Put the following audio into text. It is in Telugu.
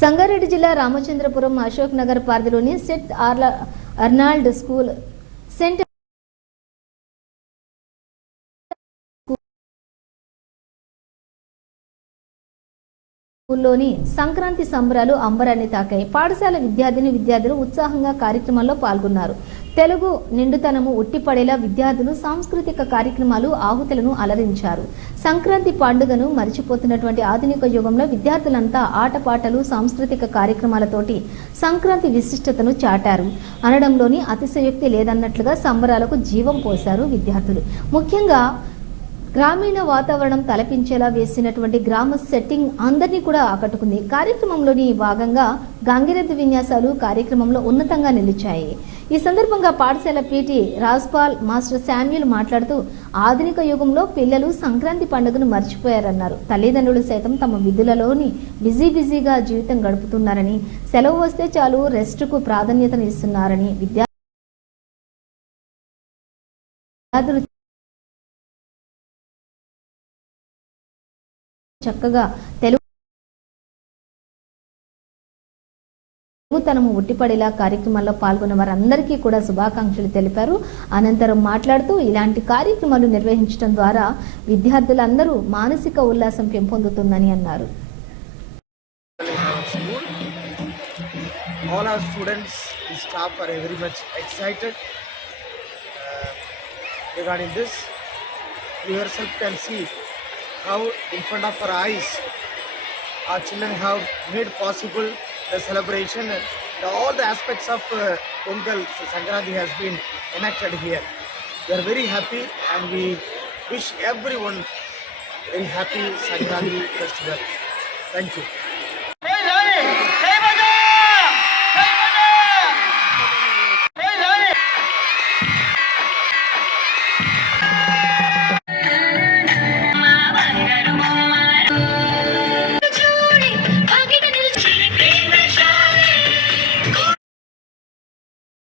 సంగారెడ్డి జిల్లా రామచంద్రపురం అశోక్ నగర్ పరిధిలోని సెట్ ఆర్ల అర్నాల్డ్ స్కూల్ సెంట్ స్కూల్లోని సంక్రాంతి సంబరాలు అంబరాన్ని తాకాయి. పాఠశాల విద్యార్థిని విద్యార్థులు ఉత్సాహంగా కార్యక్రమాల్లో పాల్గొన్నారు. తెలుగు నిండుతనము ఉట్టిపడేలా విద్యార్థులు సాంస్కృతిక కార్యక్రమాలు ఆహుతులను అలరించారు. సంక్రాంతి పండుగను మరిచిపోతున్నటువంటి ఆధునిక యుగంలో విద్యార్థులంతా ఆటపాటలు సాంస్కృతిక కార్యక్రమాలతోటి సంక్రాంతి విశిష్టతను చాటారు. అనడంలోని అతిశయోక్తి లేదన్నట్లుగా సంబరాలకు జీవం పోశారు విద్యార్థులు. ముఖ్యంగా గ్రామీణ వాతావరణం తలపించేలా వేసినటువంటి గ్రామ సెట్టింగ్ అందరినీ కూడా ఆకట్టుకుంది. కార్యక్రమంలోని భాగంగా గంగిరెద్దు విన్యాసాలు కార్యక్రమంలో ఉన్నతంగా నిలిచాయి. ఈ సందర్భంగా పాఠశాల పీటీ రాజ్పాల్ మాస్టర్ శామ్యుల్ మాట్లాడుతూ ఆధునిక యుగంలో పిల్లలు సంక్రాంతి పండుగను మర్చిపోయారన్నారు. తల్లిదండ్రులు సైతం తమ విధులలోని బిజీ బిజీగా జీవితం గడుపుతున్నారని సెలవు వస్తే చాలు రెస్ట్కు ప్రాధాన్యతనిస్తున్నారని విద్యార్థులు చక్కగా తెలుగు తెలుగుతనము ఉట్టిపడేలా కార్యక్రమాల్లో పాల్గొన్న వారందరికీ కూడా శుభాకాంక్షలు తెలిపారు అనంతరం మాట్లాడుతూ ఇలాంటి కార్యక్రమాలు నిర్వహించడం ద్వారా విద్యార్థులందరూ మానసిక ఉల్లాసం పెంపొందుతుందని అన్నారు. All our students the staff are very much excited uh, regarding this. You yourself can see how in front of our eyes our children have made possible the celebration and all the aspects of uh, Pongal has been enacted here. We are very happy and we wish everyone very happy Sankranti festival. Thank you.